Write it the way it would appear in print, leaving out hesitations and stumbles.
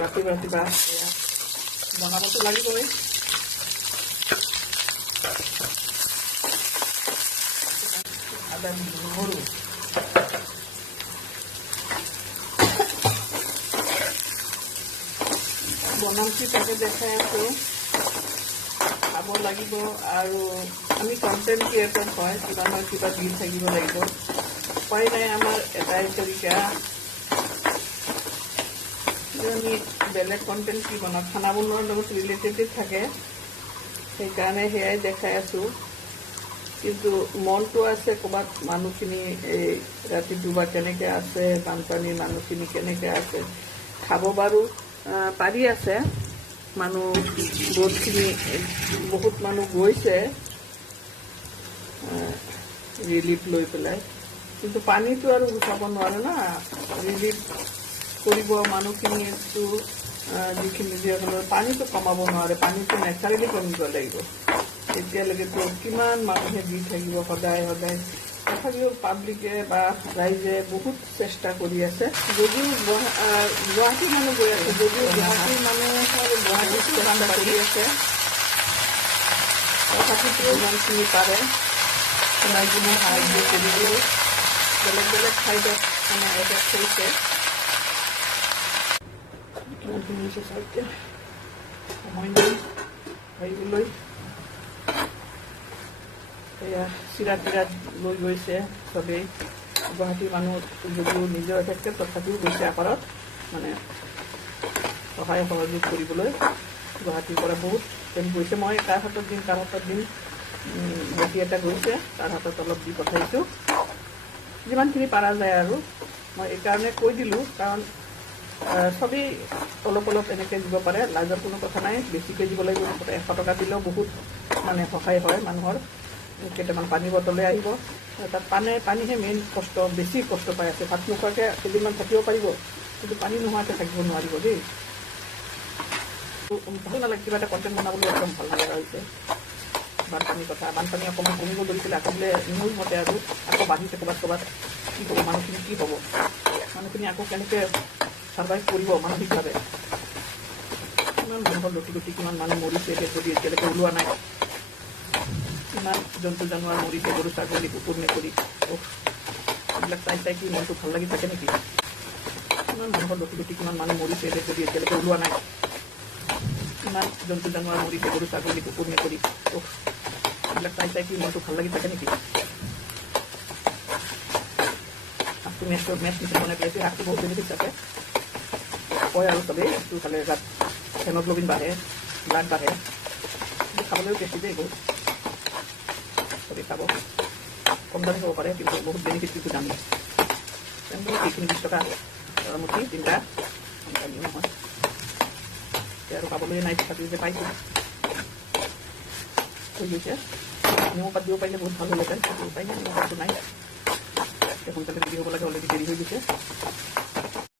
ৰাতিপুৱা বনাবতো লাগিবই। আদা নহৰু বনামছি তাকে দেখাই আছো। খাব লাগিব আৰু আমি কণ্টেণ্ট ক্ৰিয়েটৰ হয়, কিবা নহয় কিবা দি থাকিব লাগিব। উপায় নাই, আমাৰ এটাই তৰিকা যে আমি বেলেগ কণ্টেণ্ট কি বনাওঁ, খানা বনোৱাৰ লগত ৰিলেটেড থাকে, সেইকাৰণে সেয়াই দেখাই আছোঁ। কিন্তু মনটো আছে ক'ৰবাত মানুহখিনি এই ৰাতি দুবা কেনেকৈ আছে, বানপানীৰ মানুহখিনি কেনেকৈ আছে, খাব বাৰু পাৰি আছে। মানুহ বহুত মানুহ গৈছে ৰিলিফ লৈ পেলাই, কিন্তু পানীটো আৰু গুচাব নোৱাৰে না। ৰিলিফ কৰিব মানুহখিনিতো যিখিনি যিসকলে পানীটো কমাব নোৱাৰে, পানীটো নেচাৰেলি কমিব লাগিব। তেতিয়ালৈকেতো কিমান মানুহে দি থাকিব সদায় সদায়। তথাপিও পাব্লিকে বা ৰাইজে বহুত চেষ্টা কৰি আছে। যদিও গুৱাহাটীৰ মানুহ গৈ আছে, যদিও গুৱাহাটীৰ মানুহৰ গুৱাহাটীত চেষ্টা কৰি আছে, তথাপিতো ইমানখিনি পাৰে ৰাইজে সাহায্য কৰিবলৈ বেলেগ বেলেগ ঠাইত মানে এফেক্ট হৈছে। কিমানখিনি হৈছে চাই এতিয়া সময় নাই ভাবিবলৈ। এয়া চিৰা তিৰা লৈ গৈছে চবেই। গুৱাহাটীৰ মানুহ যদিও নিজৰ এফেক্টেড, তথাপিও গৈছে আপাৰত মানে সহায় সহযোগ কৰিবলৈ। গুৱাহাটীৰ পৰা বহুত গৈছে। মই কাৰ হাতত দিম বেটি এটা গৈছে, তাৰ হাতত অলপ দি পঠাইছোঁ যিমানখিনি পৰা যায়। আৰু মই এইকাৰণে কৈ দিলোঁ, কাৰণ চবেই অলপ অলপ এনেকৈ দিব পাৰে, লাজৰ কোনো কথা নাই। বেছিকৈ দিব লাগিব, 100 টকা দিলেও বহুত মানে সহায় হয় মানুহৰ। কেইটামান পানী বটলে আহিব, তাত পানীহে মেইন কষ্ট, বেছি কষ্ট পাই আছে। ভাত নোখোৱাকৈ কেইদিনমান থাকিব পাৰিব, কিন্তু পানী নোহোৱাকৈ থাকিব নোৱাৰিব দেই। ভাল নালাগে, কিবা এটা কণ্টেণ্ট বনাবলৈ একদম ভাল নলগা হৈছে। বানপানীৰ কথা, বানপানী অকণমান কমিব ধৰিছিলে, আকৌ বোলে নিউজ মতে আৰু আকৌ বাঢ়িছে ক'ৰবাত। কি হ'ব মানুহখিনি, কি হ'ব মানুহখিনি, আকৌ কেনেকৈ ছাৰ্ভাইভ কৰিব মানসিকভাৱে। কিমান মানুহৰ লটি কিমান মানুহ মৰিছে, যদি এতিয়ালৈকে ওলোৱা নাই। কিমান জন্তু জানোৱাৰ মৰিছে, গৰু ছাগলী কুকুৰ মেকুৰী। এইবিলাক চাই কি মনটো ভাল লাগি থাকে নেকি? কিমান মানুহৰ লটি কিমান মানুহ মৰিছে, যদি এতিয়ালৈকে ওলোৱা নাই। কিমান জন্তু জানোৱাৰ মৰিছে, গৰু ছাগলী কুকুৰ মেকুৰী। এইবিলাক চাই কি মনটো ভাল লাগি থাকে নেকি? শাকটো মেচ নিচিনা বনাই পেলাইছে। শাকটো বহুত বেনিফিট থাকে, কয় আৰু চবেই। শাকটো খালে গাত হেমোগ্ল'বিন বাঢ়ে, ব্লাড বাঢ়ে। খাবলৈও টেষ্টি দেই বহুত। চবেই খাব, কম দামী হ'ব পাৰে, কিন্তু বহুত বেনিফিট, কিন্তু দামী। এইখিনি 20 টকা মুঠি, 3টা দামী নহয়। আৰু পাবলৈ নাই, তথাপিও যে পাইছোঁ হৈ গৈছে। নেমু পাত দিব পাৰিলে বহুত ভাল হ'লহেঁতেন, উপায় নাই, নেমু পাতটো নাই। সোনকালে দেৰি হ'ব লাগে, অলৰেডি দেৰি হৈ গৈছে।